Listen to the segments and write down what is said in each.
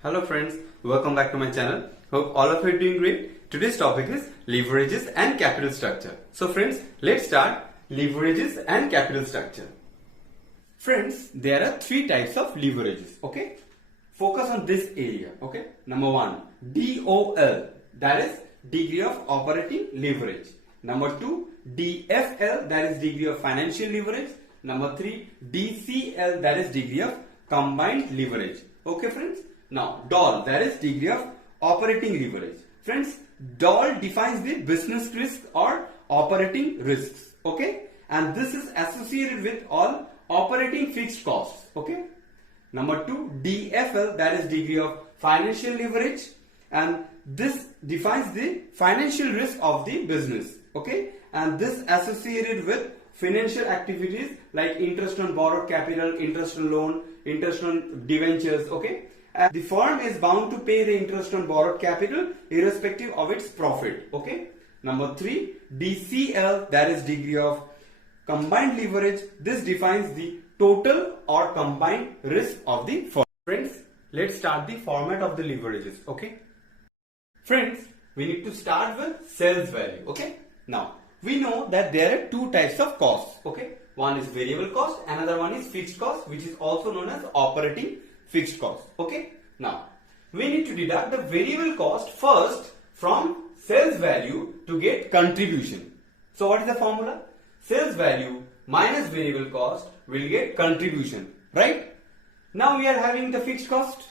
Hello friends, welcome back to my channel. Hope all of you are doing great. Today's topic is leverages and capital structure. So friends, let's start leverages and capital structure. Friends, there are three types of leverages, okay? Focus on this area, okay? Number one, DOL, that is degree of operating leverage. Number two, DFL, that is degree of financial leverage. Number three, DCL, that is degree of combined leverage. Okay friends? Now DOL, that is degree of operating leverage. Friends, DOL defines the business risk or operating risks. Okay? And this is associated with all operating fixed costs. Okay? Number two, DFL, that is degree of financial leverage. And this defines the financial risk of the business. Okay? And this associated with financial activities like interest on borrowed capital, interest on loan, interest on debentures. Okay? And the firm is bound to pay the interest on borrowed capital irrespective of its profit. Okay? Number three, DCL, that is degree of combined leverage. This defines the total or combined risk of the firm. Friends, let's start the format of the leverages. Okay? Friends, we need to start with sales value. Okay? Now, we know that there are two types of costs. Okay? One is variable cost, another one is fixed cost, which is also known as operating fixed cost. Okay? Now, we need to deduct the variable cost first from sales value to get contribution. So, what is the formula? Sales value minus variable cost will get contribution. Right? Now, we are having the fixed cost.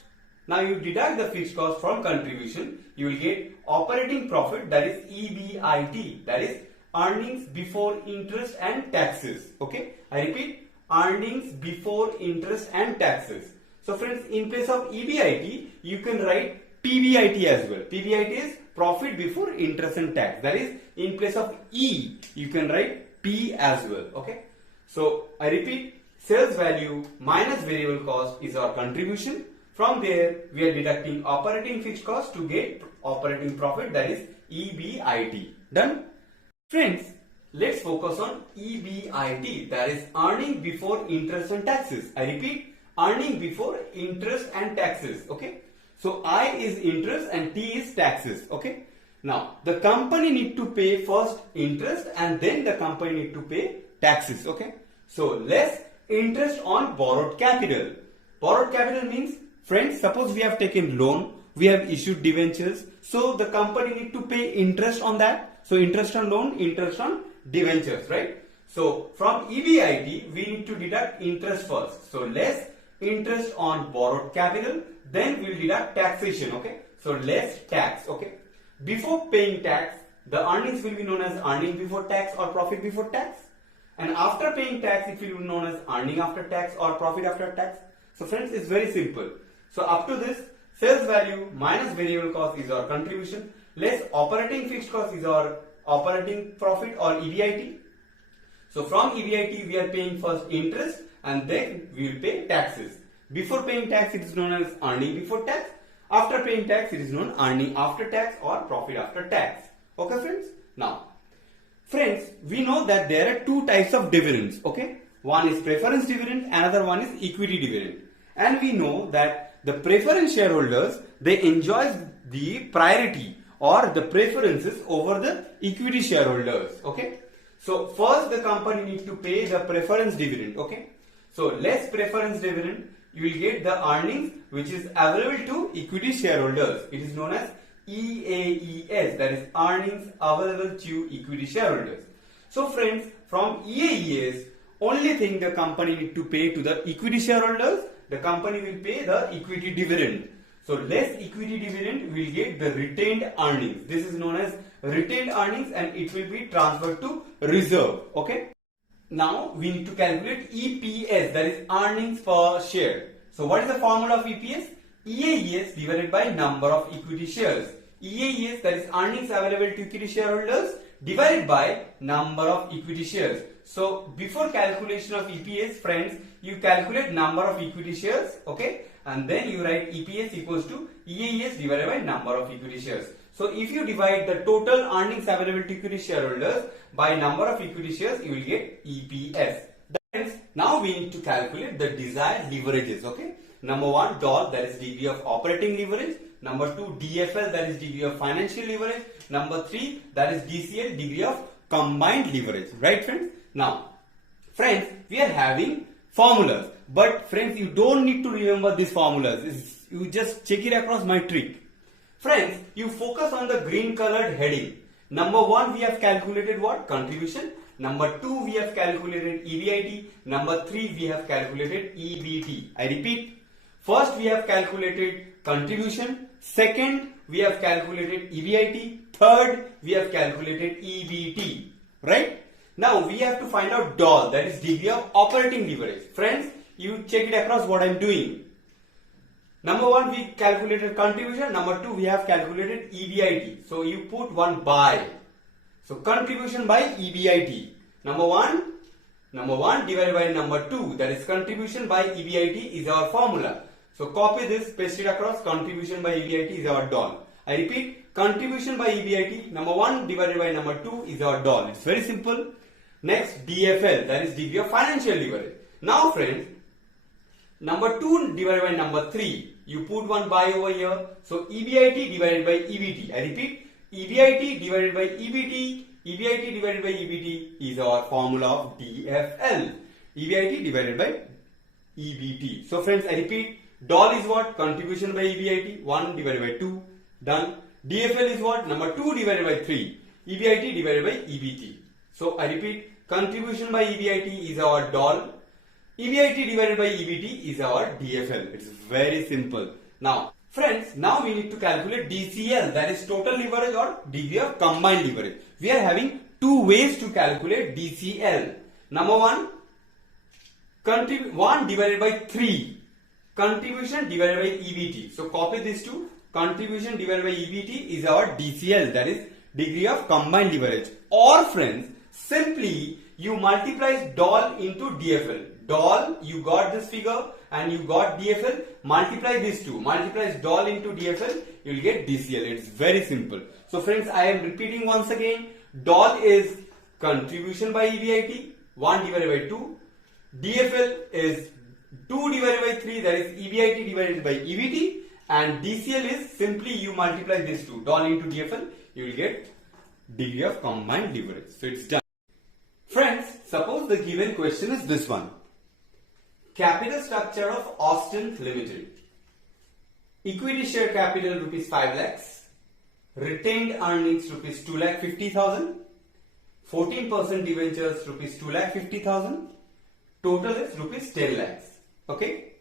Now, you deduct the fixed cost from contribution. You will get operating profit, that is EBIT, that is earnings before interest and taxes. Okay? I repeat, earnings before interest and taxes. So friends, in place of EBIT, you can write PBIT as well. PBIT is profit before interest and tax. That is, in place of E, you can write P as well. Okay? So I repeat, sales value minus variable cost is our contribution. From there, we are deducting operating fixed cost to get operating profit, that is EBIT. Done? Friends, let's focus on EBIT, that is earning before interest and taxes. I repeat, earning before interest and taxes. Okay? So I is interest and T is taxes. Okay? Now, the company need to pay first interest and then the company need to pay taxes. Okay? So less interest on borrowed capital. Borrowed capital means, friends, suppose we have taken loan, we have issued debentures, so the company need to pay interest on that. So interest on loan, interest on debentures, right? So from EBIT, we need to deduct interest first. So less interest on borrowed capital, then we will deduct taxation, okay? So less tax, okay? Before paying tax, the earnings will be known as earning before tax or profit before tax. And after paying tax, it will be known as earning after tax or profit after tax. So friends, it's very simple. So up to this, sales value minus variable cost is our contribution, less operating fixed cost is our operating profit or EBIT. So from EBIT, we are paying first interest and then we will pay taxes. Before paying tax, it is known as earning before tax. After paying tax, it is known earning after tax or profit after tax. Okay friends? Now, friends, we know that there are two types of dividends. Okay? One is preference dividend, another one is equity dividend. And we know that the preference shareholders, they enjoy the priority or the preferences over the equity shareholders. Okay? So first the company needs to pay the preference dividend. Okay? So less preference dividend, you will get the earnings which is available to equity shareholders. It is known as EAES, that is earnings available to equity shareholders. So friends, from EAES, only thing the company need to pay to the equity shareholders, the company will pay the equity dividend. So less equity dividend will get the retained earnings. This is known as retained earnings and it will be transferred to reserve. Okay? Now we need to calculate EPS, that is earnings per share. So what is the formula of EPS? EAES divided by number of equity shares. EAES, that is earnings available to equity shareholders, divided by number of equity shares. So before calculation of EPS, friends, you calculate number of equity shares, okay, and then you write EPS equals to EAES divided by number of equity shares. So if you divide the total earnings available to equity shareholders by number of equity shares, you will get EPS. Now we need to calculate the desired leverages. Okay, Number 1, DOL, that is degree of operating leverage. Number 2, DFL, that is degree of financial leverage. Number 3, that is DCL, degree of combined leverage. Right, friends? Now, friends, we are having formulas. But friends, you don't need to remember these formulas. You just check it across my trick. Friends, you focus on the green colored heading. Number 1, we have calculated what? Contribution. Number 2, we have calculated EBIT. Number 3, we have calculated EBT. I repeat. First, we have calculated contribution. Second, we have calculated EBIT. Third, we have calculated EBT. Right? Now, we have to find out DOL, that is degree of operating leverage. Friends, you check it across what I am doing. Number 1, we calculated contribution. Number 2, we have calculated EBIT. So, you put one by. So, contribution by EBIT. Number 1 divided by number 2, that is contribution by EBIT is our formula. So, copy this, paste it across. Contribution by EBIT is our DOL. I repeat, contribution by EBIT, number 1 divided by number 2 is our DOL. It's very simple. Next, DFL, that is degree of financial leverage. Now, friends, number 2 divided by number 3, you put one by over here. So, EBIT divided by EBT. I repeat, EBIT divided by EBT, EBIT divided by EBT is our formula of DFL. EBIT divided by EBT. So, friends, I repeat, DOL is what? Contribution by EBIT, 1 divided by 2. Done. DFL is what? Number 2 divided by 3. EBIT divided by EBT. So, I repeat, contribution by EBIT is our DOL. EBIT divided by EBT is our DFL. It's very simple. Now, friends, now we need to calculate DCL, that is total leverage or degree of combined leverage. We are having two ways to calculate DCL. Number 1, 1 divided by 3. Contribution divided by EBT. So, copy these two. Contribution divided by EBT is our DCL, that is degree of combined leverage. Or friends, simply you multiply DOL into DFL. DOL, you got this figure and you got DFL, multiply these two. Multiply DOL into DFL, you will get DCL. It's very simple. So friends, I am repeating once again. DOL is contribution by EBIT, 1 divided by 2. DFL is 2 divided by 3, that is EBIT divided by EBT. And DCL is simply you multiply these two. DOL into DFL, you will get degree of combined leverage. So it's done. Friends, suppose the given question is this one. Capital structure of Austin Limited. Equity share capital rupees 5 lakhs. Retained earnings rupees 2,50,000. 14% debentures rupees 2,50,000. Total is rupees 10 lakhs. Okay.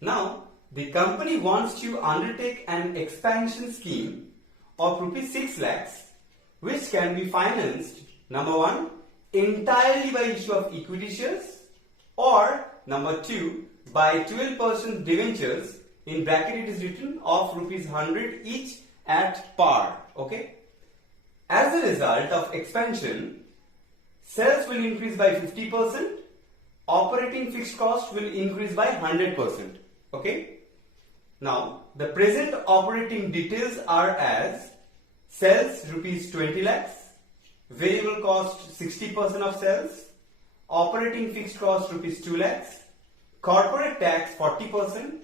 Now, the company wants to undertake an expansion scheme of rupees 6 lakhs, which can be financed, number 1, entirely by issue of equity shares, or number 2, by 12% debentures, in bracket it is written, of rupees 100 each at par. Okay. As a result of expansion, sales will increase by 50%, operating fixed cost will increase by 100%. Okay. Now, the present operating details are as sales rupees 20 lakhs, variable cost 60% of sales, operating fixed cost rupees 2 lakhs, corporate tax 40%,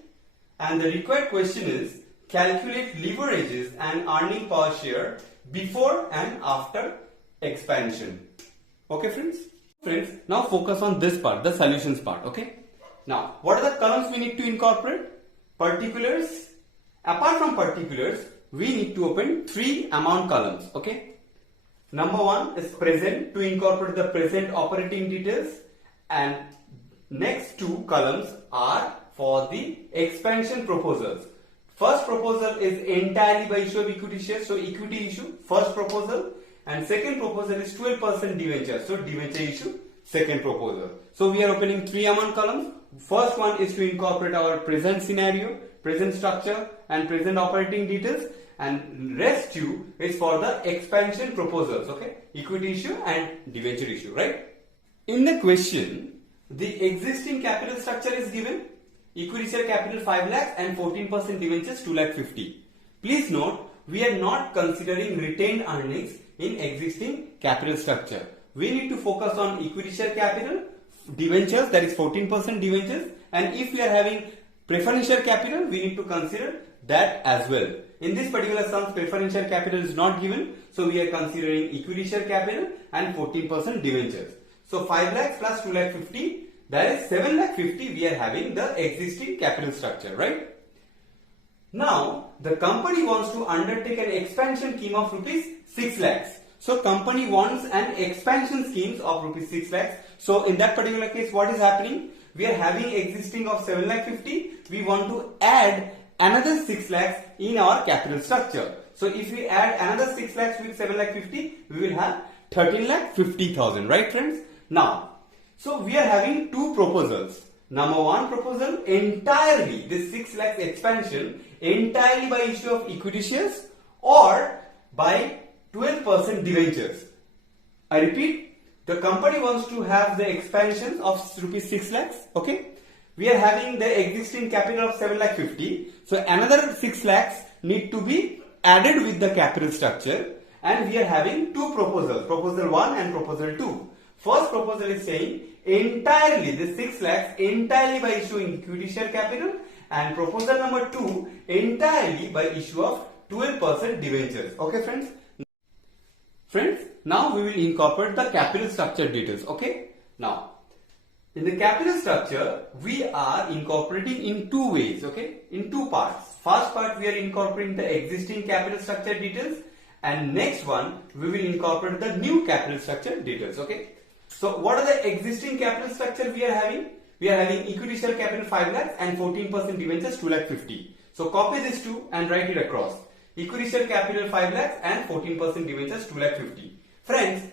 and the required question is calculate leverages and earning per share before and after expansion. Okay, friends? Friends, now focus on this part, the solutions part. Okay. Now, what are the columns we need to incorporate? Particulars. Apart from particulars, we need to open 3 amount columns. Okay. Number 1 is present, to incorporate the present operating details, and next 2 columns are for the expansion proposals. First proposal is entirely by issue of equity shares, so equity issue, first proposal, and second proposal is 12% debenture, so debenture issue, second proposal. So we are opening 3 amount columns. First one is to incorporate our present scenario, present structure, and present operating details, and rest 2 is for the expansion proposals. Okay, equity issue and debenture issue, right? In the question, the existing capital structure is given. Equity share capital 5 lakhs and 14% debentures 2,50,000. Please note, we are not considering retained earnings in existing capital structure. We need to focus on equity share capital, debentures, that is 14% debentures, and if we are having preferential capital, we need to consider that as well. In this particular sum, preferential capital is not given, so we are considering equity share capital and 14% debentures. So 5 lakhs plus 2 lakh 50, that is 7 lakh 50. We are having the existing capital structure, right? Now the company wants to undertake an expansion scheme of rupees 6 lakhs. So company wants an expansion scheme of rupees 6 lakhs. So in that particular case, what is happening? We are having existing of 7 lakh 50. We want to add another 6 lakhs in our capital structure. So if we add another 6 lakhs with 7 lakh 50, we will have 13 lakh 50,000, right friends? Now, so we are having two proposals. Number one proposal, entirely this 6 lakhs expansion entirely by issue of equity shares or by 12% debentures. I repeat, the company wants to have the expansion of rupees 6 lakhs, okay? We are having the existing capital of 7 lakh 50. So another 6 lakhs need to be added with the capital structure, and we are having two proposals, proposal 1 and proposal 2. First proposal is saying entirely the 6 lakhs entirely by issuing equity share capital, and proposal number 2 entirely by issue of 12% debentures. Okay friends? Friends, now we will incorporate the capital structure details. Okay? Now, in the capital structure, we are incorporating in two ways. Okay? In two parts. First part, we are incorporating the existing capital structure details, and next one we will incorporate the new capital structure details. Okay? So what are the existing capital structure we are having? We are having equity share capital 5 lakhs and 14% debentures 2 lakh 50. So copy this two and write it across. Equity share capital 5 lakhs and 14% debentures 2 lakh 50. Friends,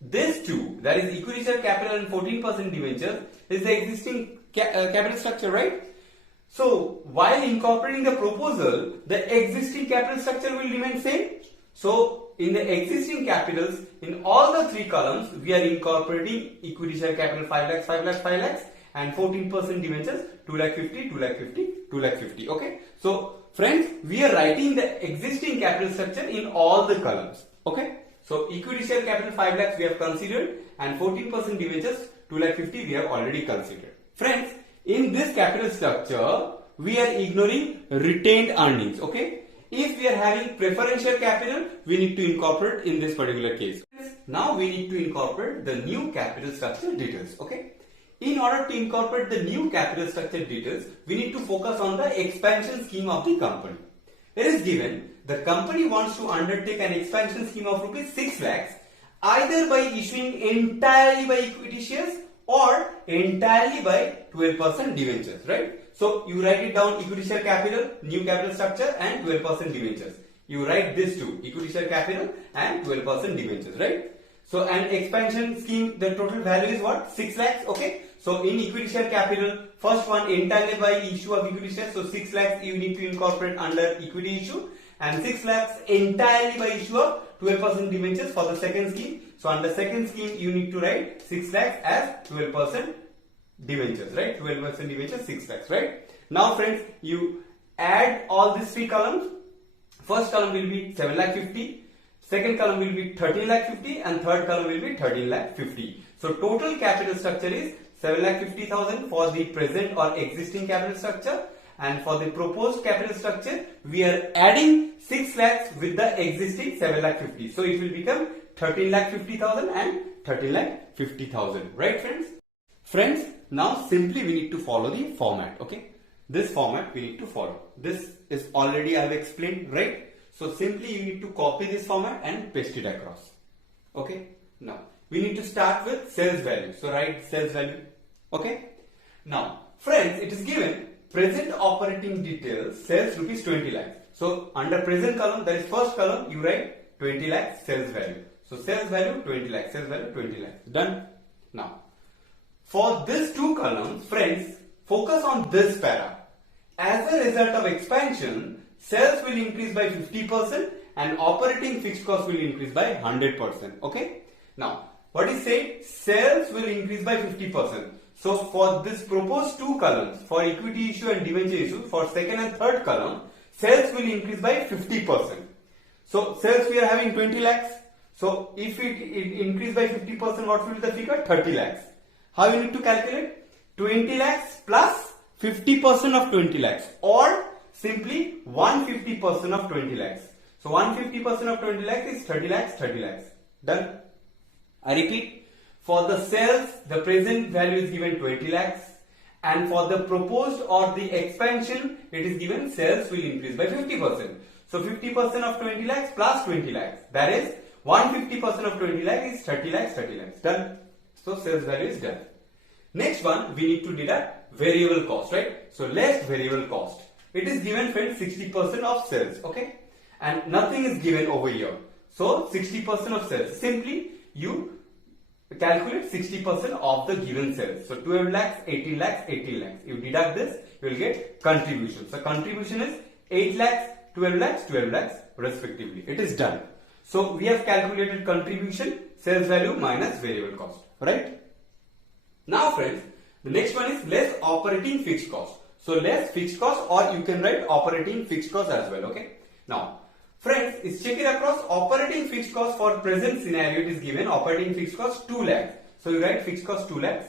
this two, that is equity share capital and 14% debentures, is the existing capital structure, right? So while incorporating the proposal, the existing capital structure will remain same. So in the existing capitals, in all the three columns, we are incorporating equity share capital 5 lakhs, 5 lakhs, 5 lakhs and 14% debentures 2 lakh 50, 2 lakh 50, 2 lakh 50. Okay. So friends, we are writing the existing capital structure in all the columns. Okay. So equity share capital 5 lakhs we have considered, and 14% debentures 2 lakh 50 we have already considered. Friends, in this capital structure, we are ignoring retained earnings. Okay. If we are having preferential capital, we need to incorporate in this particular case. Now we need to incorporate the new capital structure details. Okay. In order to incorporate the new capital structure details, we need to focus on the expansion scheme of the company. It is given the company wants to undertake an expansion scheme of rupees 6 lakhs either by issuing entirely by equity shares or entirely by 12% debentures, right? So you write it down, equity share capital, new capital structure and 12% debentures. You write this two, equity share capital and 12% debentures, right? So an expansion scheme, the total value is what? 6 lakhs, okay? So in equity share capital, first one entirely by issue of equity shares, so 6 lakhs you need to incorporate under equity issue, and 6 lakhs entirely by issue of 12% debentures for the second scheme. So under second scheme you need to write 6 lakhs as 12% debentures, right? 12% debentures 6 lakhs, right? Now friends, you add all these three columns. First column will be 7 lakh 50, second column will be 13 lakh 50 and third column will be 13 lakh 50. So total capital structure is 7 lakh 50,000 for the present or existing capital structure, and for the proposed capital structure we are adding 6 lakhs with the existing 7 lakh 50. So it will become 13 lakh 50,000 and 13 lakh 50,000, right friends? Friends, now simply we need to follow the format, okay? This format we need to follow. This is already I have explained, right? So simply you need to copy this format and paste it across. Okay? Now we need to start with sales value. So write sales value. Okay? Now friends, it is given present operating details sales rupees 20 lakhs. So under present column, that is first column, you write 20 lakhs sales value. So sales value 20 lakhs, sales value 20 lakhs. Done. Now for these two columns, friends, focus on this para. As a result of expansion, sales will increase by 50% and operating fixed cost will increase by 100%. Okay? Now, what is said? Sales will increase by 50%. So for this proposed two columns, for equity issue and debenture issue, for second and third column, sales will increase by 50%. So sales we are having 20 lakhs. So if it increase by 50%, what will be the figure? 30 lakhs. How you need to calculate? 20 lakhs plus 50% of 20 lakhs or simply 150% of 20 lakhs. So 150% of 20 lakhs is 30 lakhs, 30 lakhs. Done. I repeat, for the sales, the present value is given 20 lakhs, and for the proposed or the expansion, it is given sales will increase by 50%. So 50% of 20 lakhs plus 20 lakhs, that is 150% of 20 lakhs is 30 lakhs, 30 lakhs. Done. So sales value is done. Next one, we need to deduct variable cost, right? So less variable cost. It is given, friends, 60% of sales, okay? And nothing is given over here. So 60% of sales. Simply you calculate 60% of the given sales. So 12 lakhs, 18 lakhs, 18 lakhs. You deduct this, you will get contribution. So contribution is 8 lakhs, 12 lakhs, 12 lakhs respectively. It is done. So we have calculated contribution, sales value minus variable cost, right? Now friends, the next one is less operating fixed cost. So less fixed cost, or you can write operating fixed cost as well, okay? Now, friends, is check it across operating fixed cost for present scenario. It is given operating fixed cost 2 lakhs. So you write fixed cost 2 lakhs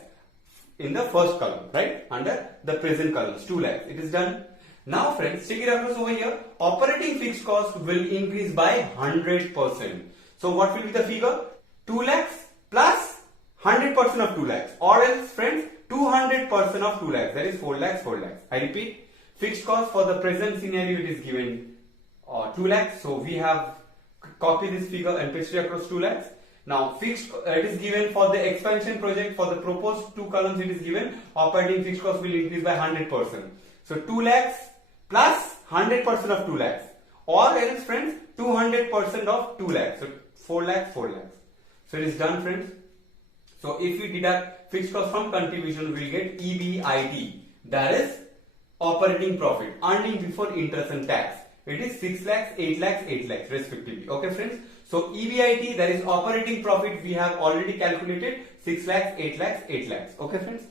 in the first column, right? Under the present columns, 2 lakhs. It is done. Now friends, check it across over here. Operating fixed cost will increase by 100%. So what will be the figure? 2 lakhs plus 100% of 2 lakhs. Or else friends, 200% of 2 lakhs. That is 4 lakhs, 4 lakhs. I repeat, fixed cost for the present scenario, it is given 2 lakhs. So we have copied this figure and pasted it across 2 lakhs. Now fixed, it is given for the expansion project. For the proposed 2 columns, it is given operating fixed cost will increase by 100%. So 2 lakhs plus 100% of 2 lakhs, or else friends 200% of 2 lakhs. So 4 lakhs, 4 lakhs. So it is done, friends. So if we deduct fixed cost from contribution, we will get EBIT, that is operating profit, earning before interest and tax. It is 6 lakhs, 8 lakhs, 8 lakhs respectively. Okay friends. So EBIT, that is operating profit, we have already calculated 6 lakhs, 8 lakhs, 8 lakhs. Okay friends.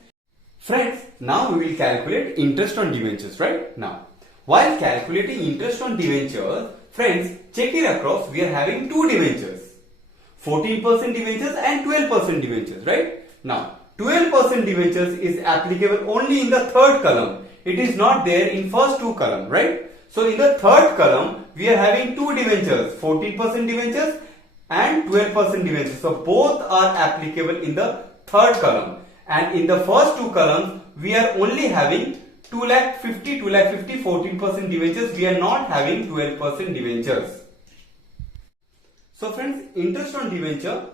Friends, now we will calculate interest on debentures, right? Now, while calculating interest on debentures, friends, check it across, we are having 2 debentures. 14% debentures and 12% debentures, right? Now, 12% debentures is applicable only in the third column. It is not there in first 2 columns, right? So in the third column, we are having 2 debentures, 14% debentures and 12% debentures. So both are applicable in the third column. And in the first 2 columns, we are only having 2 lakh 50, 2 lakh 50, 14% debentures. We are not having 12% debentures. So friends, interest on debenture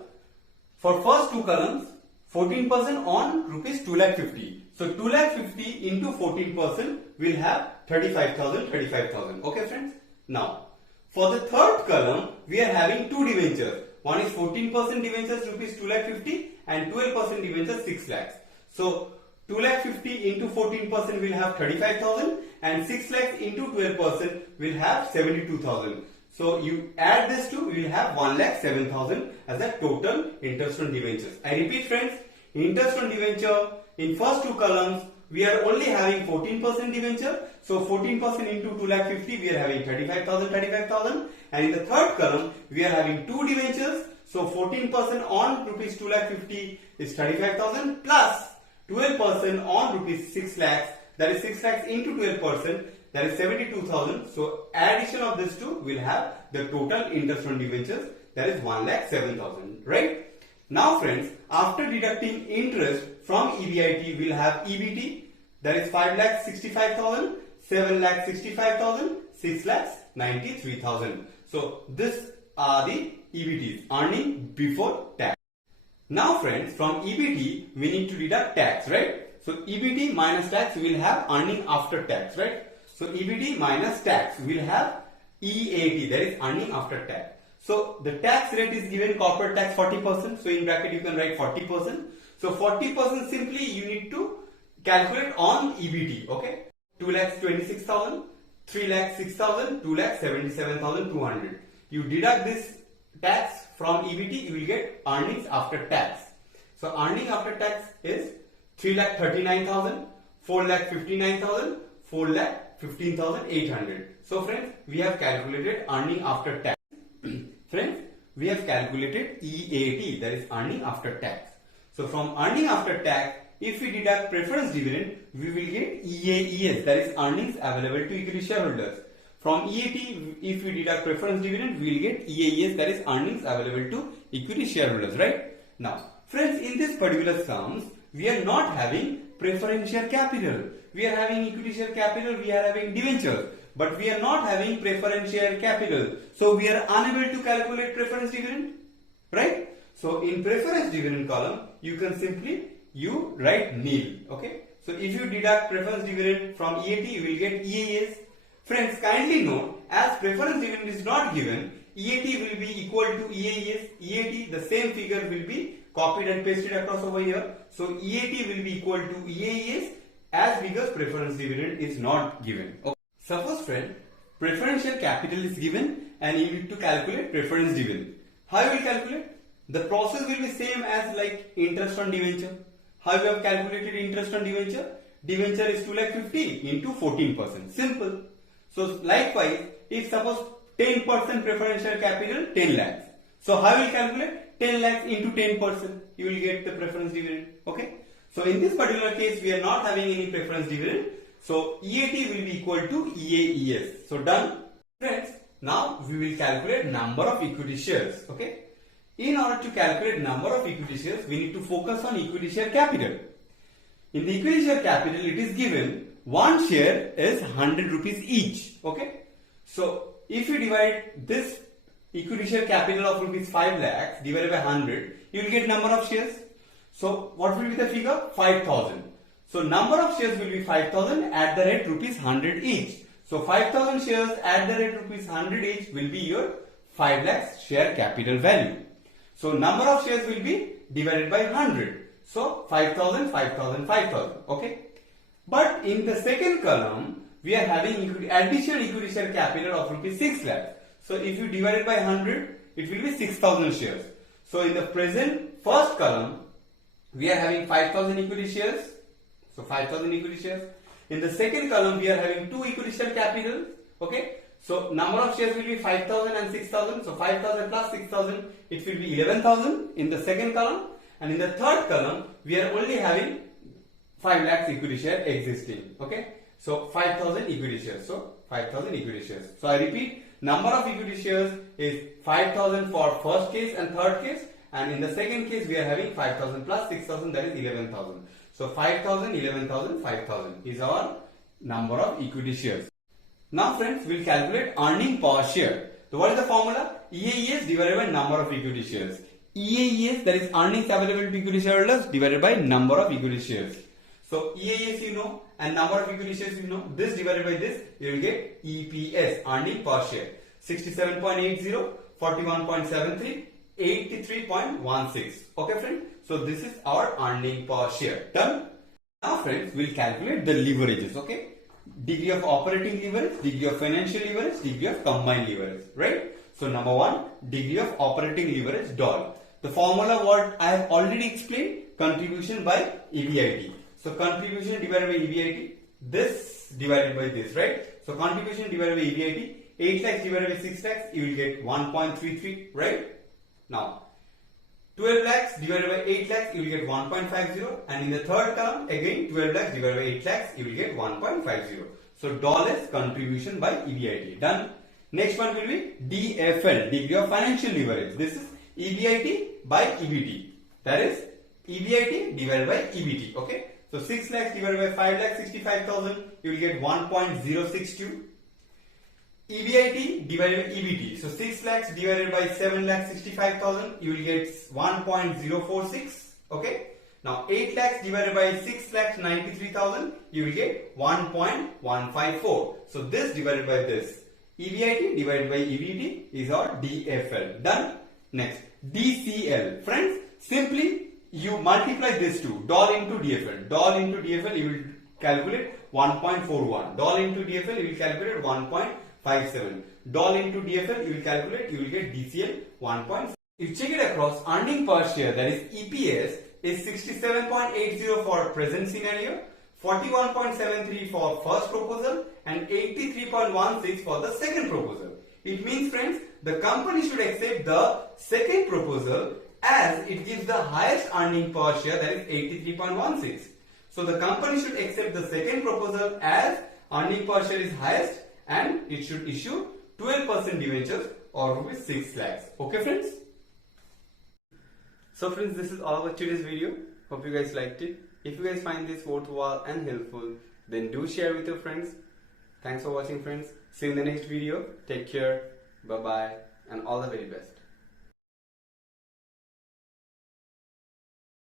for first 2 columns, 14% on rupees 2 lakh 50. So 2 lakh 50 into 14% will have 35,000, 35,000. Okay friends. Now, for the third column, we are having 2 debentures. One is 14% debentures rupees 2 lakh 50 and 12% debentures 6 lakhs. So 2 lakh 50 into 14% will have 35,000 and 6 lakhs into 12% will have 72,000. So you add this to, we will have 1,07,000 as a total interest on debentures. I repeat friends, interest on debenture in first 2 columns, we are only having 14% debenture. So 14% into 2 lakh 50, we are having 35,000, 35,000. And in the third column, we are having 2 debentures. So 14% on rupees 2 lakh 50 is 35,000 plus 12% on rupees 6 lakhs, that is 6 lakhs into 12%, that is 72,000. So addition of this two will have the total interest on debentures, that is 1,07,000, right? Now friends, after deducting interest from EBIT, we will have EBT, that is 5,65,000, 7,65,000, 6,93,000. So this are the EBTs, earning before tax. Now friends, from EBT we need to deduct tax, right? So EBT minus tax will have earning after tax, right? So EBT minus tax will have EAT, that is earning after tax. So the tax rate is given corporate tax 40%. So in bracket you can write 40%. So 40% simply you need to calculate on EBT, okay? 2,26,000, 3,06,000, 2,77,200. You deduct this tax from EBT, you will get earnings after tax. So earning after tax is 3,39,000, 4,59,000, 4,15,800. So friends, we have calculated earning after tax. Friends, we have calculated EAT, that is earning after tax. So from earning after tax, if we deduct preference dividend, we will get EAES, that is earnings available to equity shareholders. From EAT, if we deduct preference dividend, we will get EAES, that is earnings available to equity shareholders, right? Now, friends, in this particular sums, we are not having preferential capital. We are having equity share capital, we are having debentures, but we are not having preferential capital. So we are unable to calculate preference dividend, right? So in preference dividend column, you can simply write nil. Okay. So if you deduct preference dividend from EAT, you will get EAS. Friends, kindly note, as preference dividend is not given, EAT will be equal to EAS. EAT, the same figure will be copied and pasted across over here. So EAT will be equal to EAS as because preference dividend is not given. Okay. Suppose friend, preferential capital is given and you need to calculate preference dividend. How you will calculate? The process will be same as like interest on debenture. How you have calculated interest on debenture? Debenture is 2,50,000 into 14%. Simple. So likewise, if suppose 10% preferential capital, 10 lakhs. So how you will calculate? 10 lakhs into 10%. You will get the preference dividend. Okay. So in this particular case, we are not having any preference dividend. So EAT will be equal to EAES. So done. Friends, now we will calculate number of equity shares. Okay. In order to calculate number of equity shares, we need to focus on equity share capital. In the equity share capital, it is given one share is 100 rupees each. Okay. So if you divide this equity share capital of rupees 5 lakhs divided by 100, you will get number of shares. So what will be the figure? 5,000. So number of shares will be 5,000 at the rate rupees 100 each. So 5,000 shares at the rate rupees 100 each will be your 5 lakhs share capital value. So number of shares will be divided by 100. So 5,000, 5,000, 5,000. Okay. But in the second column, we are having additional equity share capital of rupees 6 lakhs. So if you divide it by 100, it will be 6,000 shares. So in the present first column, we are having 5,000 equity shares. So 5,000 equity shares. In the second column, we are having 2 equity share capital. Okay. So number of shares will be 5,000 and 6,000. So 5,000 plus 6,000, it will be 11,000 in the second column. And in the third column, we are only having 5 lakhs equity share existing. Okay. So 5,000 equity shares. So 5,000 equity shares. So I repeat, number of equity shares is 5,000 for first case and third case. And in the second case, we are having 5,000 plus 6,000, that is 11,000. So 5,000, 11,000, 5,000 is our number of equity shares. Now friends, we will calculate earning per share. So what is the formula? EAES divided by number of equity shares. EAES, that is earnings available to equity shareholders, divided by number of equity shares. So EAES you know and number of equity shares you know. This divided by this, you will get EPS, earning per share. 67.80, 41.73, 83.16. Okay friend. So this is our earning per share. Done. Now friends, we will calculate the leverages. Okay. Degree of operating leverage, degree of financial leverage, degree of combined leverage. Right. So number 1, degree of operating leverage, DOL. The formula what I have already explained, contribution by EBIT. So contribution divided by EBIT, this divided by this, right? So contribution divided by EBIT, 8 lakhs divided by 6 lakhs, you will get 1.33, right? Now, 12 lakhs divided by 8 lakhs, you will get 1.50. And in the third column, again 12 lakhs divided by 8 lakhs, you will get 1.50. So DOL is contribution by EBIT. Done. Next one will be DFL, degree of financial leverage. This is EBIT by EBT. That is EBIT divided by EBT. Okay. So 6 lakhs divided by 5 lakhs 65,000, you will get 1.062. EBIT divided by EBT. So 6 lakhs divided by 7 lakhs 65,000, you will get 1.046. Okay. Now 8 lakhs divided by 6 lakhs 93,000, you will get 1.154. So this divided by this. EBIT divided by EBT is our DFL. Done. Next, DCL. Friends, simply you multiply this two, DOL into DFL. DOL into DFL, you will calculate 1.41. DOL into DFL, you will calculate 1.57. DOL into DFL, you will calculate, you will get DCL 1. You check it across, earning per share, that is EPS, is 67.80 for present scenario, 41.73 for first proposal, and 83.16 for the second proposal. It means, friends, the company should accept the second proposal as it gives the highest earning per share, that is 83.16. So the company should accept the second proposal as earning per share is highest and it should issue 12% debentures or rupees 6 lakhs. Okay friends? So friends, this is all about today's video. Hope you guys liked it. If you guys find this worthwhile and helpful, then do share with your friends. Thanks for watching friends. See you in the next video. Take care. Bye bye and all the very best.